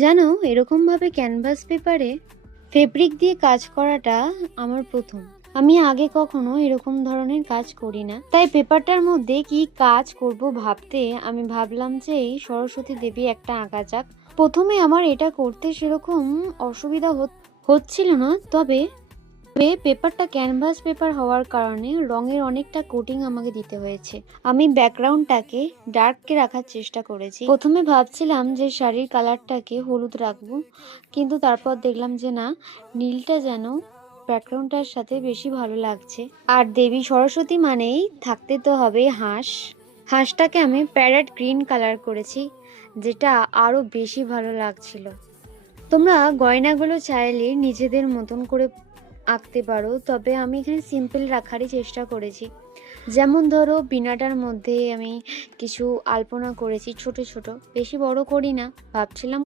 জানো, এরকমভাবে ক্যানভাস পেপারে ফেব্রিক দিয়ে কাজ করাটা আমার প্রথম। আমি আগে কখনো এরকম ধরনের কাজ করি না, তাই পেপারটার মধ্যে কি কাজ করব ভাবতে আমি ভাবলাম যে এই সরস্বতী দেবী একটা আঁকা যাক। প্রথমে আমার এটা করতে সেরকম অসুবিধা হচ্ছিল না, তবে পেপারটা ক্যানভাস পেপার হওয়ার কারণে রঙের অনেকটা কোটিং আমাকে দিতে হয়েছে। আমি ব্যাকগ্রাউন্ডটাকে ডার্ককে রাখার চেষ্টা করেছি। প্রথমে ভাবছিলাম যে শাড়ির কালারটাকে হলুদ রাখবো, কিন্তু তারপর দেখলাম যে না, নীলটা যেন ব্যাকগ্রাউন্ডটার সাথে বেশি ভালো লাগছে। আর দেবী সরস্বতী মানেই থাকতে তো হবে হাঁস। হাঁসটাকে আমি প্যারেট গ্রিন কালার করেছি, যেটা আরো বেশি ভালো লাগছিল। তোমরা গয়নাগুলো চাইলে নিজেদের মতন করে আঁকতে পারো, তবে আমি এখানে সিম্পল রাখারই চেষ্টা করেছি। যেমন ধরো, বিনাটার মধ্যে আমি কিছু আলপনা করেছি ছোট ছোট, বেশি বড় করি না। ভাবছিলাম